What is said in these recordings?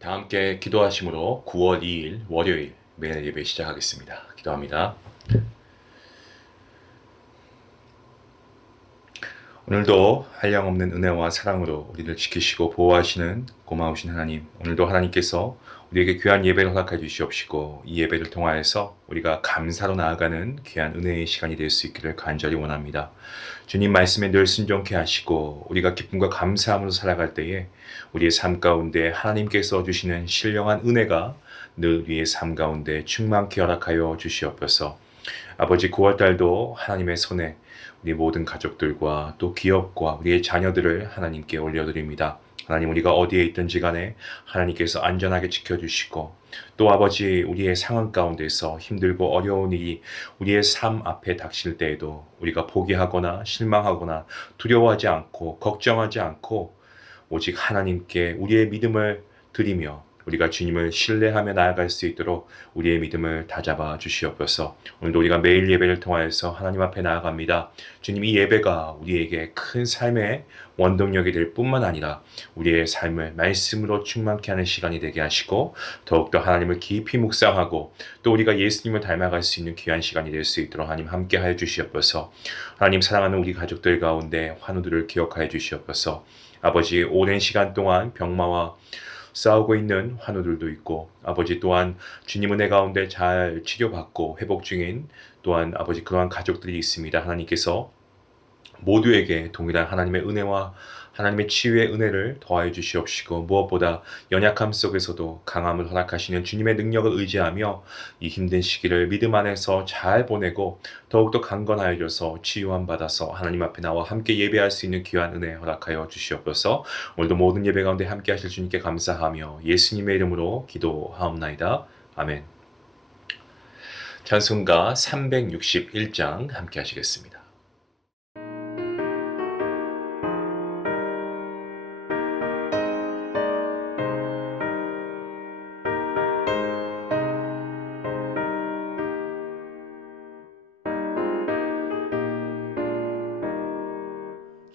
다 함께 기도하심으로 9월 2일 월요일 매일 예배 시작하겠습니다. 기도합니다. 오늘도 한량없는 은혜와 사랑으로 우리를 지키시고 보호하시는 고마우신 하나님, 오늘도 하나님께서 우리에게 귀한 예배를 허락해 주시옵시고 이 예배를 통하여서 우리가 감사로 나아가는 귀한 은혜의 시간이 될 수 있기를 간절히 원합니다. 주님 말씀에 늘 순종케 하시고 우리가 기쁨과 감사함으로 살아갈 때에 우리의 삶 가운데 하나님께서 주시는 신령한 은혜가 늘 우리의 삶 가운데 충만케 허락하여 주시옵소서. 아버지 9월달도 하나님의 손에 우리 모든 가족들과 또 기업과 우리의 자녀들을 하나님께 올려드립니다. 하나님, 우리가 어디에 있든지 간에 하나님께서 안전하게 지켜주시고 또 아버지 우리의 상황 가운데서 힘들고 어려운 일이 우리의 삶 앞에 닥칠 때에도 우리가 포기하거나 실망하거나 두려워하지 않고 걱정하지 않고 오직 하나님께 우리의 믿음을 드리며 우리가 주님을 신뢰하며 나아갈 수 있도록 우리의 믿음을 다잡아 주시옵소서. 오늘도 우리가 매일 예배를 통하여서 하나님 앞에 나아갑니다. 주님, 이 예배가 우리에게 큰 삶의 원동력이 될 뿐만 아니라 우리의 삶을 말씀으로 충만케 하는 시간이 되게 하시고 더욱더 하나님을 깊이 묵상하고 또 우리가 예수님을 닮아갈 수 있는 귀한 시간이 될 수 있도록 하나님 함께 하여 주시옵소서. 하나님, 사랑하는 우리 가족들 가운데 환우들을 기억하여 주시옵소서. 아버지, 오랜 시간 동안 병마와 싸우고 있는 환우들도 있고 아버지 또한 주님 은혜 가운데 잘 치료받고 회복 중인 또한 아버지 그러한 가족들이 있습니다. 하나님께서 모두에게 동일한 하나님의 은혜와 하나님의 치유의 은혜를 더하여 주시옵시고 무엇보다 연약함 속에서도 강함을 허락하시는 주님의 능력을 의지하며 이 힘든 시기를 믿음 안에서 잘 보내고 더욱더 강건하여 줘서 치유함 받아서 하나님 앞에 나와 함께 예배할 수 있는 귀한 은혜 허락하여 주시옵소서. 오늘도 모든 예배 가운데 함께 하실 주님께 감사하며 예수님의 이름으로 기도하옵나이다. 아멘. 찬송가 361장 함께 하시겠습니다.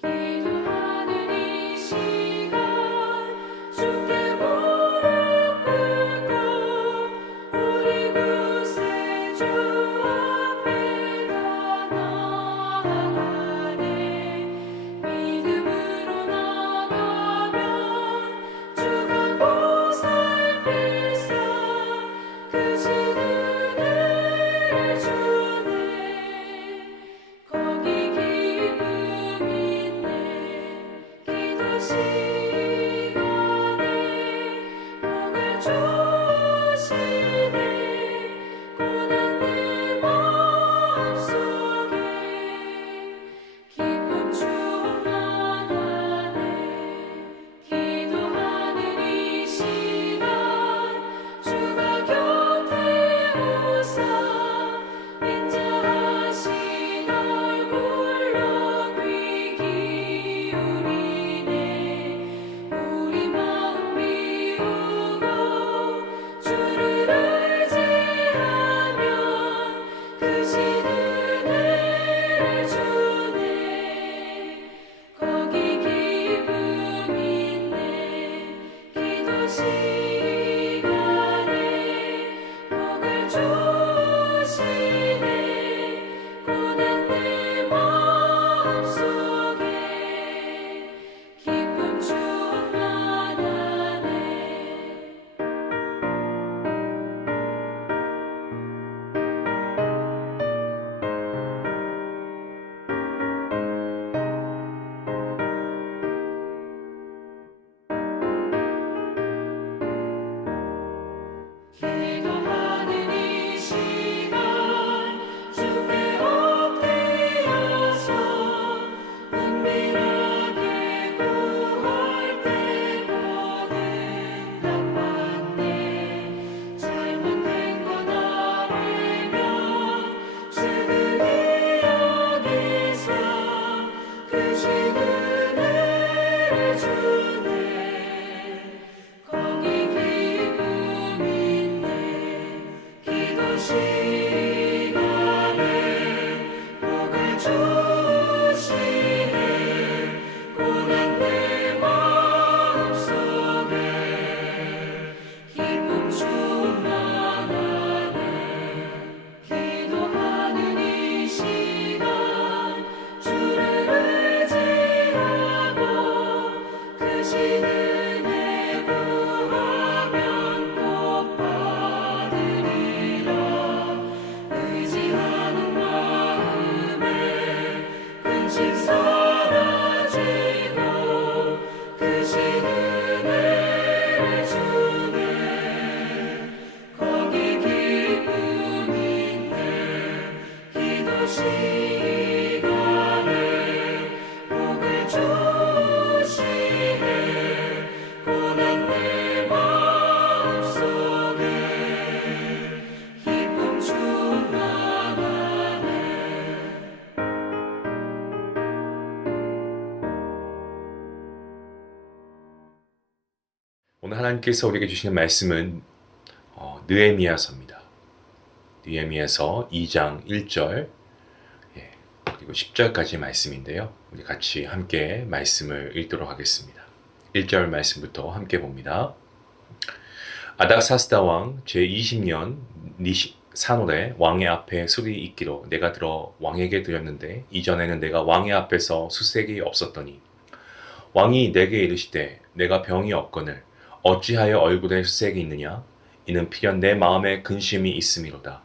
기도하는 이 시간 주께 무릎 꿇고 우리 구세주 앞에 다 나아가네. 믿음으로 나가면 주가 보살피사 크신 은혜를 주네. 거기 기쁨 있네. 기도 시간에 복을 주시네. 고난 내 마음속에 기쁨 충만하네. 기도하는 이 시간 주가 곁에 오사 인자하신 얼굴로 귀 기울이네. 우리 마음 비우고 주를 의지하면 크신 은혜를 주네. 거기 기쁨 있네. 기도 시간에 복을 주시네. 고난 내 마음속에 기쁨 충만하네. 하나님께서 우리에게 주시는 말씀은 느헤미야서입니다. 느헤미야서 2장 1절 그리고 10절까지 말씀인데요. 우리 같이 함께 말씀을 읽도록 하겠습니다. 1절 말씀부터 함께 봅니다. 아닥사스다 왕 제20년 니산올에 왕의 앞에 술이 있기로 내가 들어 왕에게 드렸는데 이전에는 내가 왕의 앞에서 수색이 없었더니 왕이 내게 이르시되 내가 병이 없거늘 어찌하여 얼굴에 수색이 있느냐 이는 필연 내 마음에 근심이 있음이로다.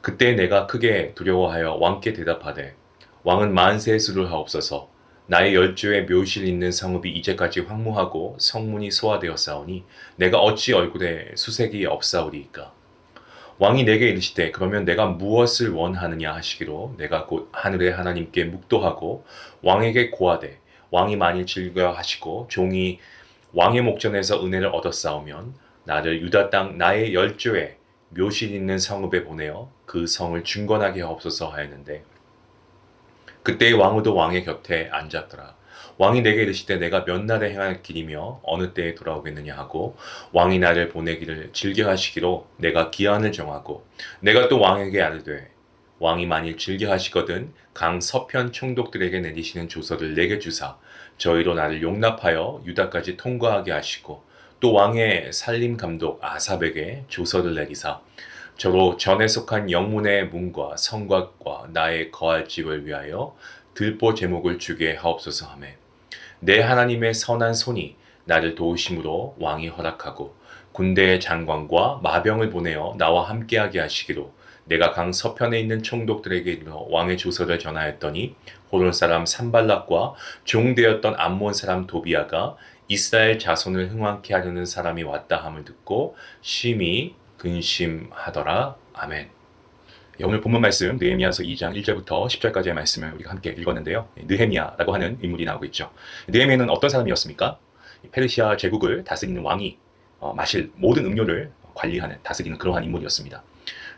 그때 내가 크게 두려워하여 왕께 대답하되 왕은 만세 수를 하옵소서. 나의 열조의 묘실 있는 성읍이 이제까지 황무하고 성문이 소화되었사오니 내가 어찌 얼굴에 수색이 없사오리이까. 왕이 내게 이르시되 그러면 내가 무엇을 원하느냐 하시기로 내가 곧 하늘의 하나님께 묵도하고 왕에게 고하되 왕이 만일 즐거워하시고 종이 왕의 목전에서 은혜를 얻었사오면 나를 유다 땅 나의 열조의 묘실 있는 성읍에 보내어 그 성을 중건하게 하옵소서 하였는데 그때의 왕후도 왕의 곁에 앉았더라. 왕이 내게 이르시되 내가 몇 날에 행할 길이며 어느 때에 돌아오겠느냐 하고 왕이 나를 보내기를 즐겨하시기로 내가 기한을 정하고 내가 또 왕에게 아뢰되 왕이 만일 즐겨하시거든 강 서편 총독들에게 내리시는 조서를 내게 주사 저희로 나를 용납하여 유다까지 통과하게 하시고 또 왕의 살림 감독 아삽에게 조서를 내리사 저로 전에 속한 영문의 문과 성곽과 나의 거할 집을 위하여 들보 제목을 주게 하옵소서 하매 내 하나님의 선한 손이 나를 도우심으로 왕이 허락하고 군대의 장관과 마병을 보내어 나와 함께하게 하시기로 내가 강 서편에 있는 총독들에게 이르러 왕의 조서를 전하였더니 호론 사람 산발락과 종되었던 암몬 사람 도비아가 이스라엘 자손을 흥왕케 하려는 사람이 왔다 함을 듣고 심히 근심하더라. 아멘. 오늘 본문 말씀 느헤미야서 2장 1절부터 10절까지의 말씀을 우리가 함께 읽었는데요. 느헤미야라고 하는 인물이 나오고 있죠. 느헤미야는 어떤 사람이었습니까? 페르시아 제국을 다스리는 왕이 마실 모든 음료를 관리하는 다스리는 그러한 인물이었습니다.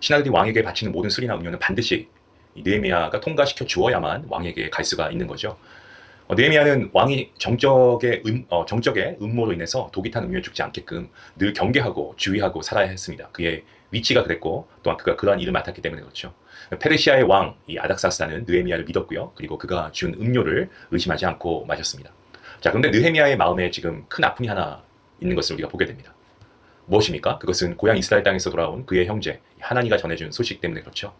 신하들이 왕에게 바치는 모든 술이나 음료는 반드시 느헤미야가 통과시켜 주어야만 왕에게 갈 수가 있는 거죠. 느헤미야는 왕이 정적의 음모로 인해서 독이 탄 음료에 죽지 않게끔 늘 경계하고 주의하고 살아야 했습니다. 그의 위치가 그랬고 또한 그가 그러한 일을 맡았기 때문에 그렇죠. 페르시아의 왕 이 아닥사스다는 느헤미야를 믿었고요. 그리고 그가 준 음료를 의심하지 않고 마셨습니다. 자, 그런데 느헤미야의 마음에 지금 큰 아픔이 하나 있는 것을 우리가 보게 됩니다. 무엇입니까? 그것은 고향 이스라엘 땅에서 돌아온 그의 형제 하나니가 전해준 소식 때문에 그렇죠.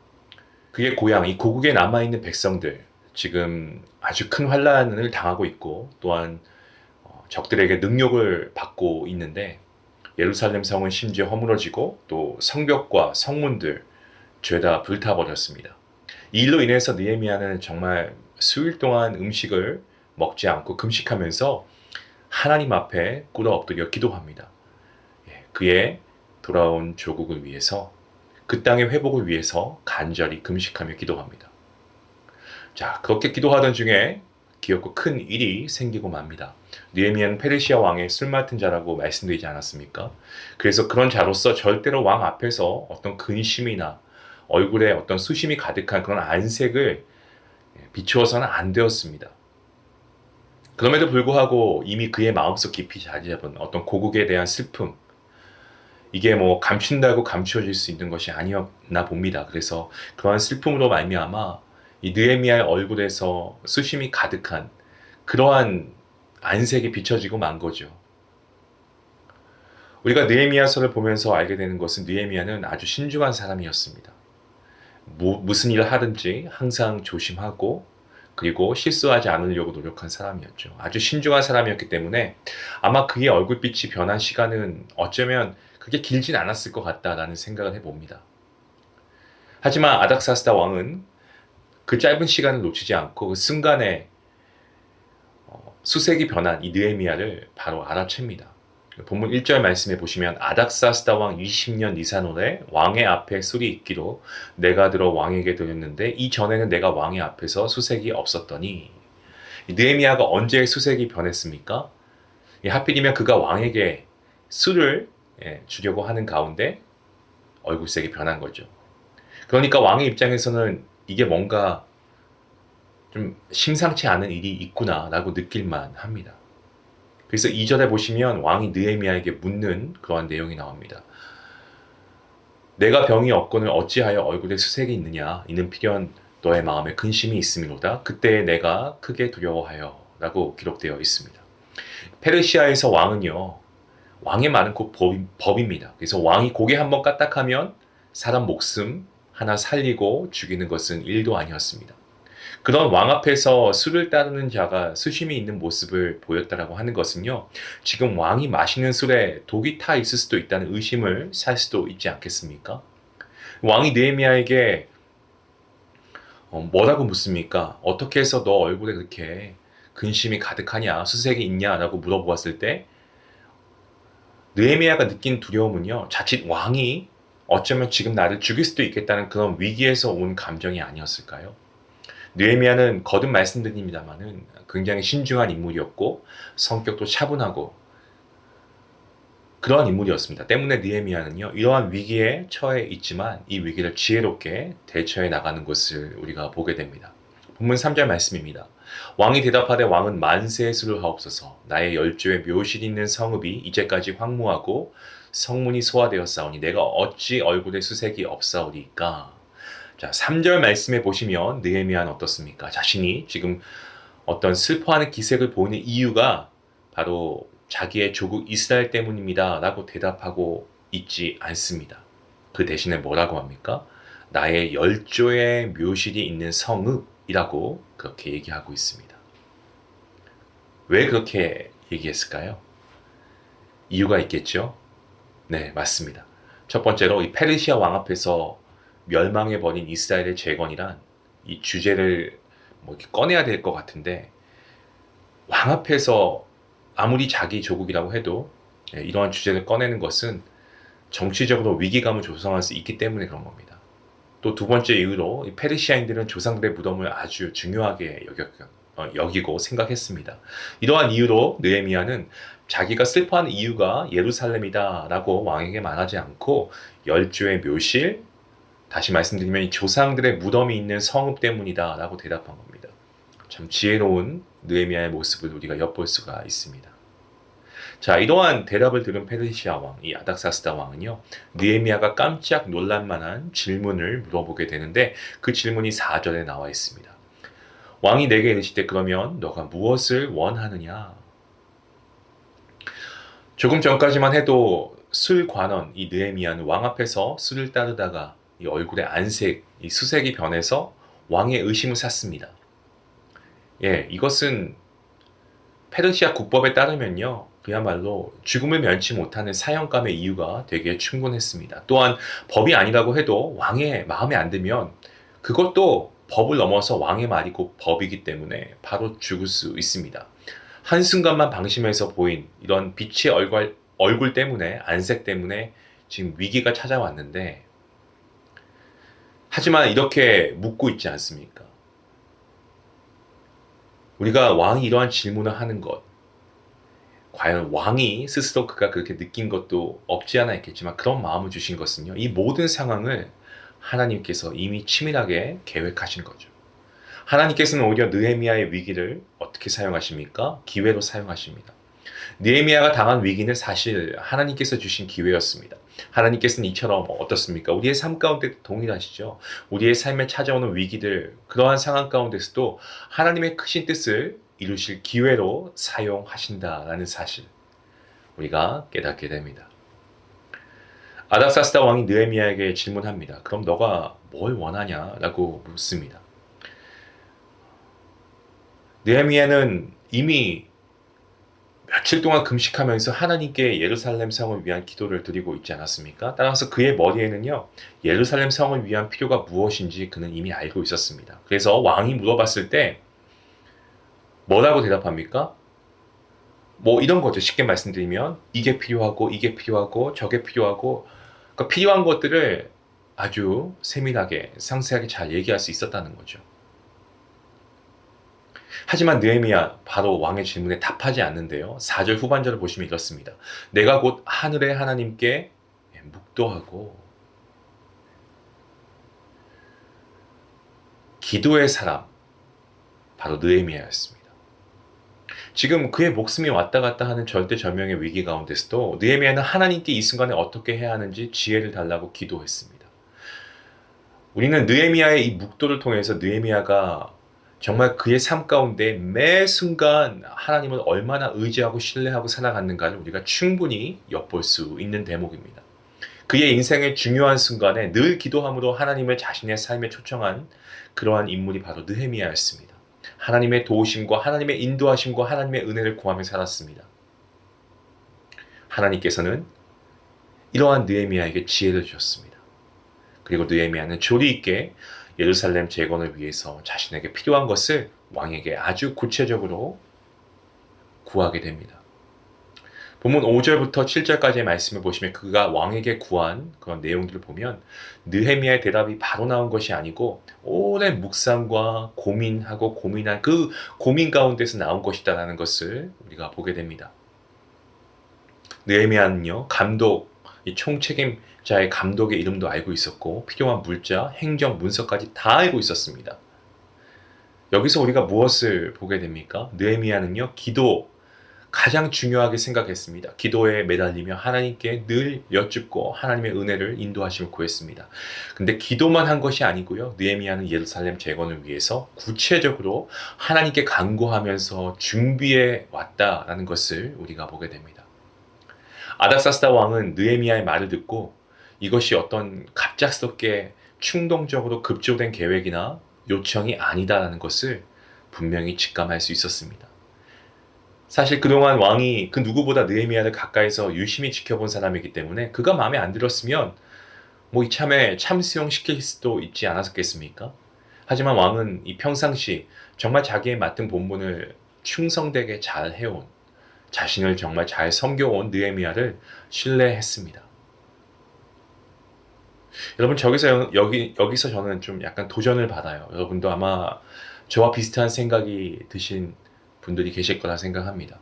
그의 고향 이 고국에 남아있는 백성들 지금 아주 큰 환란을 당하고 있고 또한 적들에게 능욕을 받고 있는데 예루살렘 성은 심지어 허물어지고 또 성벽과 성문들 죄다 불타버렸습니다. 이 일로 인해서 느헤미야는 정말 수일 동안 음식을 먹지 않고 금식하면서 하나님 앞에 꿇어 엎드려 기도합니다. 그의 돌아온 조국을 위해서 그 땅의 회복을 위해서 간절히 금식하며 기도합니다. 자, 그렇게 기도하던 중에 귀엽고 큰 일이 생기고 맙니다. 느헤미야는 페르시아 왕의 술 맡은 자라고 말씀드리지 않았습니까? 그래서 그런 자로서 절대로 왕 앞에서 어떤 근심이나 얼굴에 어떤 수심이 가득한 그런 안색을 비추어서는 안 되었습니다. 그럼에도 불구하고 이미 그의 마음속 깊이 자리 잡은 어떤 고국에 대한 슬픔, 이게 감춘다고 감추어질 수 있는 것이 아니었나 봅니다. 그래서 그러한 슬픔으로 말미암아 이 느헤미야의 얼굴에서 수심이 가득한 그러한 안색이 비춰지고 만 거죠. 우리가 느헤미야서를 보면서 알게 되는 것은 느헤미야는 아주 신중한 사람이었습니다. 무슨 일을 하든지 항상 조심하고 그리고 실수하지 않으려고 노력한 사람이었죠. 아주 신중한 사람이었기 때문에 아마 그의 얼굴빛이 변한 시간은 어쩌면 그게 길진 않았을 것 같다라는 생각을 해봅니다. 하지만 아닥사스다 왕은 그 짧은 시간을 놓치지 않고 그 순간에 수색이 변한 이 느헤미야를 바로 알아챕니다. 본문 1절 말씀에 보시면 아닥사스다 왕 20년 니산올에 왕의 앞에 술이 있기로 내가 들어 왕에게 드렸는데 이전에는 내가 왕의 앞에서 수색이 없었더니 느헤미야가 언제 수색이 변했습니까? 하필이면 그가 왕에게 술을 주려고 하는 가운데 얼굴색이 변한 거죠. 그러니까 왕의 입장에서는 이게 뭔가 좀 심상치 않은 일이 있구나라고 느낄만 합니다. 그래서 2절에 보시면 왕이 느헤미야에게 묻는 그러한 내용이 나옵니다. 내가 병이 없거늘 어찌하여 얼굴에 수색이 있느냐? 이는 필연 너의 마음에 근심이 있음이로다. 그때 내가 크게 두려워하여 라고 기록되어 있습니다. 페르시아에서 왕은요, 왕의 말은 곧 법입니다. 그래서 왕이 고개 한번 까딱하면 사람 목숨 하나 살리고 죽이는 것은 일도 아니었습니다. 그런 왕 앞에서 술을 따르는 자가 수심이 있는 모습을 보였다라고 하는 것은요, 지금 왕이 마시는 술에 독이 타 있을 수도 있다는 의심을 살 수도 있지 않겠습니까? 왕이 느헤미야에게 뭐라고 묻습니까? 어떻게 해서 너 얼굴에 그렇게 근심이 가득하냐, 수색이 있냐라고 물어보았을 때 느헤미야가 느낀 두려움은요, 자칫 왕이 어쩌면 지금 나를 죽일 수도 있겠다는 그런 위기에서 온 감정이 아니었을까요? 느헤미야는 거듭 말씀드립니다만은 굉장히 신중한 인물이었고 성격도 차분하고 그러한 인물이었습니다. 때문에 느헤미야는요, 이러한 위기에 처해 있지만 이 위기를 지혜롭게 대처해 나가는 것을 우리가 보게 됩니다. 본문 3절 말씀입니다. 왕이 대답하되 왕은 만세의 수를 하옵소서. 나의 열조에 묘실이 있는 성읍이 이제까지 황무하고 성문이 소화되었사오니 내가 어찌 얼굴에 수색이 없사오리까. 자, 3절 말씀에 보시면 느헤미야는 어떻습니까? 자신이 지금 어떤 슬퍼하는 기색을 보이는 이유가 바로 자기의 조국 이스라엘 때문입니다 라고 대답하고 있지 않습니다. 그 대신에 뭐라고 합니까? 나의 열조의 묘실이 있는 성읍이라고 그렇게 얘기하고 있습니다. 왜 그렇게 얘기했을까요? 이유가 있겠죠? 네, 맞습니다. 첫 번째로 이 페르시아 왕 앞에서 멸망해버린 이스라엘의 재건이란 이 주제를 뭐 이렇게 꺼내야 될 것 같은데 왕 앞에서 아무리 자기 조국이라고 해도 이러한 주제를 꺼내는 것은 정치적으로 위기감을 조성할 수 있기 때문에 그런 겁니다. 또 두 번째 이유로 이 페르시아인들은 조상들의 무덤을 아주 중요하게 여기고 생각했습니다. 이러한 이유로 느헤미야는 자기가 슬퍼하는 이유가 예루살렘이다 라고 왕에게 말하지 않고 열조의 묘실, 다시 말씀드리면 이 조상들의 무덤이 있는 성읍 때문이다 라고 대답한 겁니다. 참 지혜로운 느헤미야의 모습을 우리가 엿볼 수가 있습니다. 자, 이러한 대답을 들은 페르시아 왕, 이 아닥사스다 왕은요, 느헤미야가 깜짝 놀랄만한 질문을 물어보게 되는데 그 질문이 4절에 나와 있습니다. 왕이 내게 이르시되 그러면 너가 무엇을 원하느냐? 조금 전까지만 해도 술 관원 이 느헤미야는 왕 앞에서 술을 따르다가 이 얼굴에 안색, 이 수색이 변해서 왕의 의심을 샀습니다. 예, 이것은 페르시아 국법에 따르면요, 그야말로 죽음을 면치 못하는 사형감의 이유가 되기에 충분했습니다. 또한 법이 아니라고 해도 왕의 마음에 안 들면 그것도 법을 넘어서 왕의 말이 곧 법이기 때문에 바로 죽을 수 있습니다. 한순간만 방심해서 보인 이런 빛의 얼굴 때문에, 안색 때문에 지금 위기가 찾아왔는데, 하지만 이렇게 묻고 있지 않습니까? 우리가 왕이 이러한 질문을 하는 것, 과연 왕이 스스로 그가 그렇게 느낀 것도 없지 않아 있겠지만 그런 마음을 주신 것은요, 이 모든 상황을 하나님께서 이미 치밀하게 계획하신 거죠. 하나님께서는 오히려 느헤미야의 위기를 어떻게 사용하십니까? 기회로 사용하십니다. 느헤미야가 당한 위기는 사실 하나님께서 주신 기회였습니다. 하나님께서는 이처럼 어떻습니까? 우리의 삶 가운데 동일하시죠. 우리의 삶에 찾아오는 위기들, 그러한 상황 가운데서도 하나님의 크신 뜻을 이루실 기회로 사용하신다라는 사실, 우리가 깨닫게 됩니다. 아닥사스다 왕이 느헤미야에게 질문합니다. 그럼 너가 뭘 원하냐라고 묻습니다. 느헤미야는 이미 며칠 동안 금식하면서 하나님께 예루살렘 성을 위한 기도를 드리고 있지 않았습니까? 따라서 그의 머리에는요, 예루살렘 성을 위한 필요가 무엇인지 그는 이미 알고 있었습니다. 그래서 왕이 물어봤을 때 뭐라고 대답합니까? 뭐 이런 거죠. 쉽게 말씀드리면 이게 필요하고 이게 필요하고 저게 필요하고, 그러니까 필요한 것들을 아주 세밀하게 상세하게 잘 얘기할 수 있었다는 거죠. 하지만 느헤미야 바로 왕의 질문에 답하지 않는데요. 4절 후반절을 보시면 이렇습니다. 내가 곧 하늘의 하나님께 묵도하고 기도의 사람, 바로 느헤미야였습니다. 지금 그의 목숨이 왔다 갔다 하는 절대절명의 위기 가운데서도 느헤미야는 하나님께 이 순간에 어떻게 해야 하는지 지혜를 달라고 기도했습니다. 우리는 느헤미야의 이 묵도를 통해서 느헤미야가 정말 그의 삶 가운데 매 순간 하나님을 얼마나 의지하고 신뢰하고 살아갔는가를 우리가 충분히 엿볼 수 있는 대목입니다. 그의 인생의 중요한 순간에 늘 기도함으로 하나님을 자신의 삶에 초청한 그러한 인물이 바로 느헤미야였습니다. 하나님의 도우심과 하나님의 인도하심과 하나님의 은혜를 구하며 살았습니다. 하나님께서는 이러한 느헤미야에게 지혜를 주셨습니다. 그리고 느헤미야는 조리 있게 예루살렘 재건을 위해서 자신에게 필요한 것을 왕에게 아주 구체적으로 구하게 됩니다. 본문 5절부터 7절까지의 말씀을 보시면 그가 왕에게 구한 그런 내용들을 보면 느헤미야의 대답이 바로 나온 것이 아니고 오랜 묵상과 고민하고 고민한 그 고민 가운데서 나온 것이다라는 것을 우리가 보게 됩니다. 느헤미야는요, 감독, 이 총책임자의 감독의 이름도 알고 있었고 필요한 물자, 행정, 문서까지 다 알고 있었습니다. 여기서 우리가 무엇을 보게 됩니까? 느헤미야는요, 기도, 가장 중요하게 생각했습니다. 기도에 매달리며 하나님께 늘 여쭙고 하나님의 은혜를 인도하심을 구했습니다. 근데 기도만 한 것이 아니고요. 느헤미야는 예루살렘 재건을 위해서 구체적으로 하나님께 간구하면서 준비해 왔다라는 것을 우리가 보게 됩니다. 아닥사스다 왕은 느헤미야의 말을 듣고 이것이 어떤 갑작스럽게 충동적으로 급조된 계획이나 요청이 아니다라는 것을 분명히 직감할 수 있었습니다. 사실 그동안 왕이 그 누구보다 느헤미야를 가까이서 유심히 지켜본 사람이기 때문에 그가 마음에 안 들었으면 뭐 이참에 참수용 시킬 수도 있지 않았겠습니까? 하지만 왕은 이 평상시 정말 자기의 맡은 본분을 충성되게 잘 해온, 자신을 정말 잘 섬겨온 느헤미야를 신뢰했습니다. 여러분, 여기서 저는 좀 약간 도전을 받아요. 여러분도 아마 저와 비슷한 생각이 드신 분들이 계실 거라 생각합니다.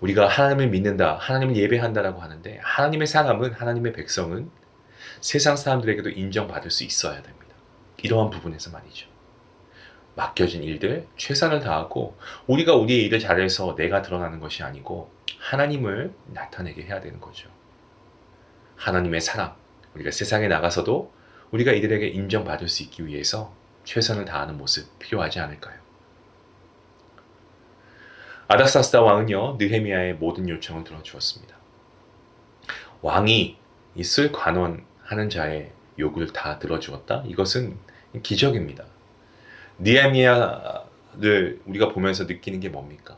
우리가 하나님을 믿는다, 하나님을 예배한다라고 하는데 하나님의 사람은, 하나님의 백성은 세상 사람들에게도 인정받을 수 있어야 됩니다. 이러한 부분에서 말이죠. 맡겨진 일들 최선을 다하고 우리가 우리의 일을 잘해서 내가 드러나는 것이 아니고 하나님을 나타내게 해야 되는 거죠. 하나님의 사랑, 우리가 세상에 나가서도 우리가 이들에게 인정받을 수 있기 위해서 최선을 다하는 모습 필요하지 않을까요? 아닥사스다 왕은요, 느헤미야의 모든 요청을 들어주었습니다. 왕이 있을 관원하는 자의 요구를 다 들어주었다? 이것은 기적입니다. 느헤미야를 우리가 보면서 느끼는 게 뭡니까?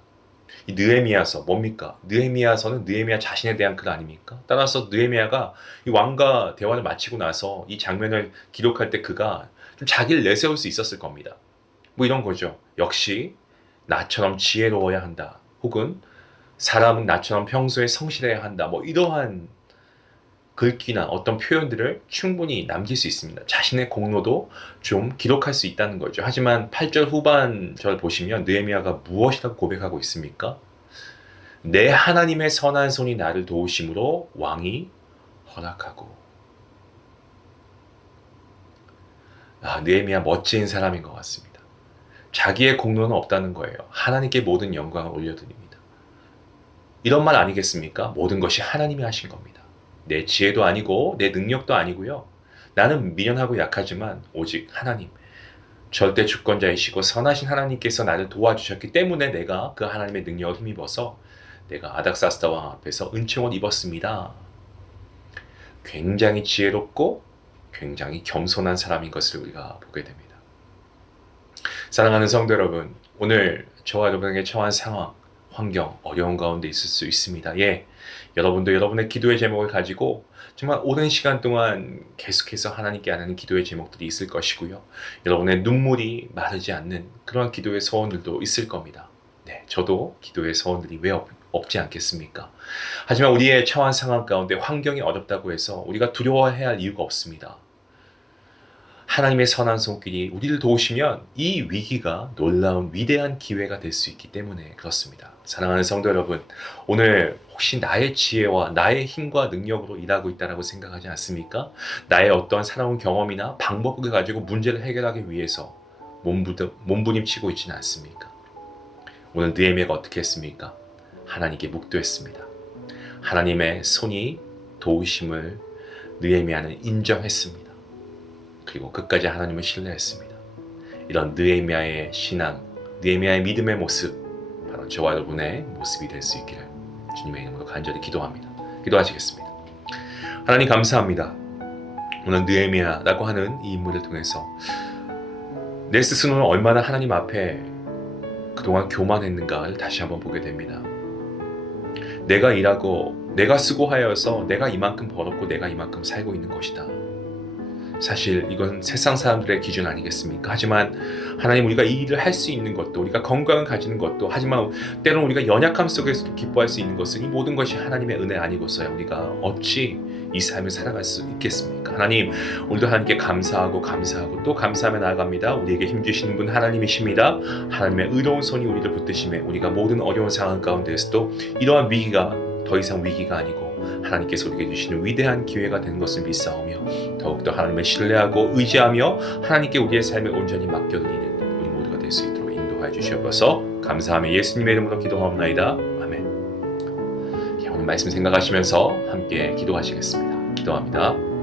이 느헤미야서 뭡니까? 느헤미야서는 느헤미야 자신에 대한 글 아닙니까? 따라서 느헤미야가 이 왕과 대화를 마치고 나서 이 장면을 기록할 때 그가 좀 자기를 내세울 수 있었을 겁니다. 뭐 이런 거죠. 역시 나처럼 지혜로워야 한다. 혹은 사람은 나처럼 평소에 성실해야 한다. 뭐 이러한 글귀나 어떤 표현들을 충분히 남길 수 있습니다. 자신의 공로도 좀 기록할 수 있다는 거죠. 하지만 8절 후반절 보시면 느헤미야가 무엇이라고 고백하고 있습니까? 내 하나님의 선한 손이 나를 도우심으로 왕이 허락하고. 느헤미야 멋진 사람인 것 같습니다. 자기의 공로는 없다는 거예요. 하나님께 모든 영광을 올려드립니다. 이런 말 아니겠습니까? 모든 것이 하나님이 하신 겁니다. 내 지혜도 아니고 내 능력도 아니고요. 나는 미련하고 약하지만 오직 하나님, 절대 주권자이시고 선하신 하나님께서 나를 도와주셨기 때문에 내가 그 하나님의 능력을 힘입어서 내가 아닥사스다 왕 앞에서 은총을 입었습니다. 굉장히 지혜롭고 굉장히 겸손한 사람인 것을 우리가 보게 됩니다. 사랑하는 성도 여러분, 오늘 저와 여러분에게 처한 상황, 환경, 어려운 가운데 있을 수 있습니다. 여러분도 여러분의 기도의 제목을 가지고 정말 오랜 시간 동안 계속해서 하나님께 하는 기도의 제목들이 있을 것이고요. 여러분의 눈물이 마르지 않는 그런 기도의 소원들도 있을 겁니다. 저도 기도의 소원들이 왜 없지 않겠습니까? 하지만 우리의 처한 상황 가운데 환경이 어렵다고 해서 우리가 두려워해야 할 이유가 없습니다. 하나님의 선한 손길이 우리를 도우시면 이 위기가 놀라운 위대한 기회가 될 수 있기 때문에 그렇습니다. 사랑하는 성도 여러분, 오늘 혹시 나의 지혜와 나의 힘과 능력으로 일하고 있다고 생각하지 않습니까? 나의 어떠한 살아온 경험이나 방법을 가지고 문제를 해결하기 위해서 몸부림치고 있지는 않습니까? 오늘 느헤미야가 어떻게 했습니까? 하나님께 묵도했습니다. 하나님의 손이 도우심을 느헤미야는 인정했습니다. 그리고 끝까지 하나님을 신뢰했습니다. 이런 느헤미야의 신앙, 느헤미야의 믿음의 모습, 바로 저와 여러분의 모습이 될 수 있기를 주님의 이름으로 간절히 기도합니다. 기도하시겠습니다. 하나님 감사합니다. 오늘 느헤미야라고 하는 이 인물을 통해서 내 스스로는 얼마나 하나님 앞에 그동안 교만했는가를 다시 한번 보게 됩니다. 내가 일하고 내가 수고하여서 내가 이만큼 벌었고 내가 이만큼 살고 있는 것이다. 사실 이건 세상 사람들의 기준 아니겠습니까? 하지만 하나님, 우리가 이 일을 할 수 있는 것도, 우리가 건강을 가지는 것도, 하지만 때로는 우리가 연약함 속에서도 기뻐할 수 있는 것은 이 모든 것이 하나님의 은혜 아니고서야 우리가 어찌 이 삶을 살아갈 수 있겠습니까? 하나님, 오늘도 하나님께 감사하고 또 감사하며 나아갑니다. 우리에게 힘주시는 분 하나님이십니다. 하나님의 의로운 손이 우리를 붙드심에 우리가 모든 어려운 상황 가운데서도 이러한 위기가 더 이상 위기가 아니고 하나님께서 우리에게 주시는 위대한 기회가 되는 것을 믿사오며 더욱더 하나님을 신뢰하고 의지하며 하나님께 우리의 삶을 온전히 맡겨드리는 우리 모두가 될 수 있도록 인도하여 주시옵소서. 감사하며 예수님의 이름으로 기도하옵나이다. 아멘. 오늘 말씀 생각하시면서 함께 기도하시겠습니다. 기도합니다.